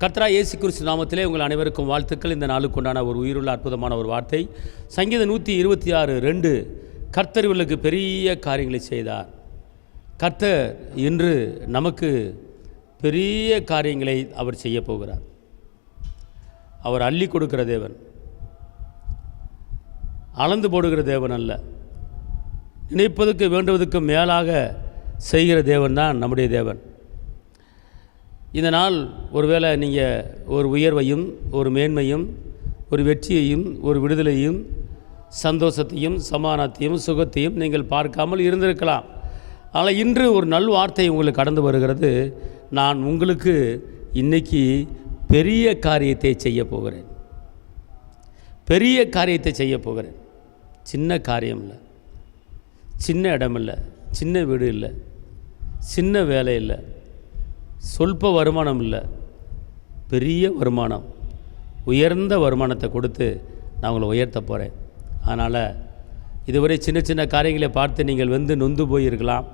கர்த்தராகிய இயேசு கிறிஸ்து நாமத்திலே உங்கள் அனைவருக்கும் வாழ்த்துக்கள். இந்த நாளுக்கு உண்டான ஒரு உயிருள்ள அற்புதமான ஒரு வார்த்தை சங்கீதம் 126:2. கர்த்தர் இவர்களுக்கு பெரிய காரியங்களை செய்தார். கர்த்தர் இன்று நமக்கு பெரிய காரியங்களை அவர் செய்ய போகிறார். அவர் அள்ளி கொடுக்கிற தேவன், அளந்து போடுகிற தேவன் அல்ல. நினைப்பதற்கு வேண்டுவதற்கு மேலாக செய்கிற தேவன் தான் நம்முடைய தேவன். இந்த நாள் ஒருவேளை நீங்கள் ஒரு உயர்வையும், ஒரு மேன்மையும், ஒரு வெற்றியையும், ஒரு விடுதலையும், சந்தோஷத்தையும், சமாதானத்தையும், சுகத்தையும் நீங்கள் பார்க்காமல் இருந்திருக்கலாம். ஆனால் இன்று ஒரு நல் வார்த்தை உங்களுக்கு கடந்து வருகிறது. நான் உங்களுக்கு இன்னைக்கு பெரிய காரியத்தை செய்ய போகிறேன். பெரிய காரியத்தை செய்ய போகிறேன். சின்ன காரியம் இல்லை, சின்ன இடம் இல்லை, சின்ன வீடு இல்லை, சின்ன வேலை இல்லை, சொல்ப வருமானம் இல்லை, பெரிய வருமானம், உயர்ந்த வருமானத்தை கொடுத்து நான் உங்களை உயர்த்த போகிறேன். அதனால் இதுவரை சின்ன சின்ன காரியங்களை பார்த்து நீங்கள் நொந்து போயிருக்கலாம்.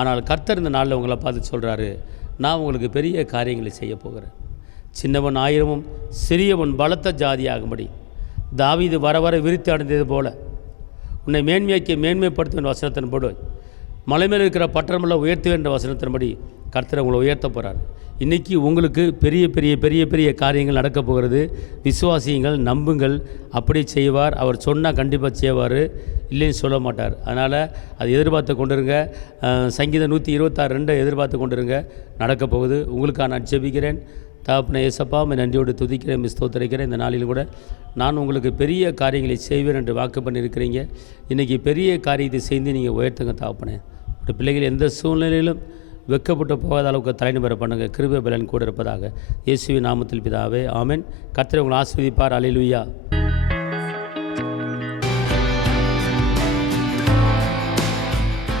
ஆனால் கர்த்தர் இந்த நாளில் உங்களை பார்த்து சொல்கிறாரு, நான் உங்களுக்கு பெரிய காரியங்களை செய்ய போகிறேன். சின்னவன் 1000 சிறியவன் பலத்த ஜாதியாகும்படி தாவீது வர வர விரித்து அடைந்தது போல உன்னை மேன்மையாக்கி மேன்மைப்படுத்துவேன் வசனத்தின் போடு மலை மேல் இருக்கிற பட்டணமெல்லாம் உயர்த்துவேன் என்ற வசனத்தின்படி கர்த்தர் உங்களை உயர்த்த போகிறார். இன்றைக்கி உங்களுக்கு பெரிய பெரிய பெரிய பெரிய காரியங்கள் நடக்கப் போகிறது. விசுவாசியுங்கள், நம்புங்கள். அப்படி செய்வார். அவர் சொன்னால் கண்டிப்பாக செய்வார், இல்லைன்னு சொல்ல மாட்டார். அதனால் அது எதிர்பார்த்து கொண்டிருங்க. சங்கீதம் 126:2 எதிர்பார்த்து கொண்டிருங்க. நடக்கப் போகுது. உங்களுக்காக நான் ஜெபிக்கிறேன். தகப்பனே இயேசப்பா, நன்றியோடு துதிக்கிறேன், ஸ்தோத்திரிக்கிறேன். இந்த நாளில் கூட நான் உங்களுக்கு பெரிய காரியங்களை செய்வேன் என்று வாக்கு பண்ணியிருக்கிறீங்க. இன்றைக்கி பெரிய காரியத்தை செய்து நீங்கள் உயர்த்துங்க தகப்பனே. உடைய பிள்ளைகள் எந்த சூழ்நிலையிலும் வெக்கப்பட்டு போகாத அளவுக்கு தலைநிபர பண்ணுங்கள். கிருபை பலன் கூட இருப்பதாக இயேசுவின் நாமத்தில் பிதாவே, ஆமென். கர்த்தர் உங்களை ஆசீர்வதிப்பார். அல்லேலூயா.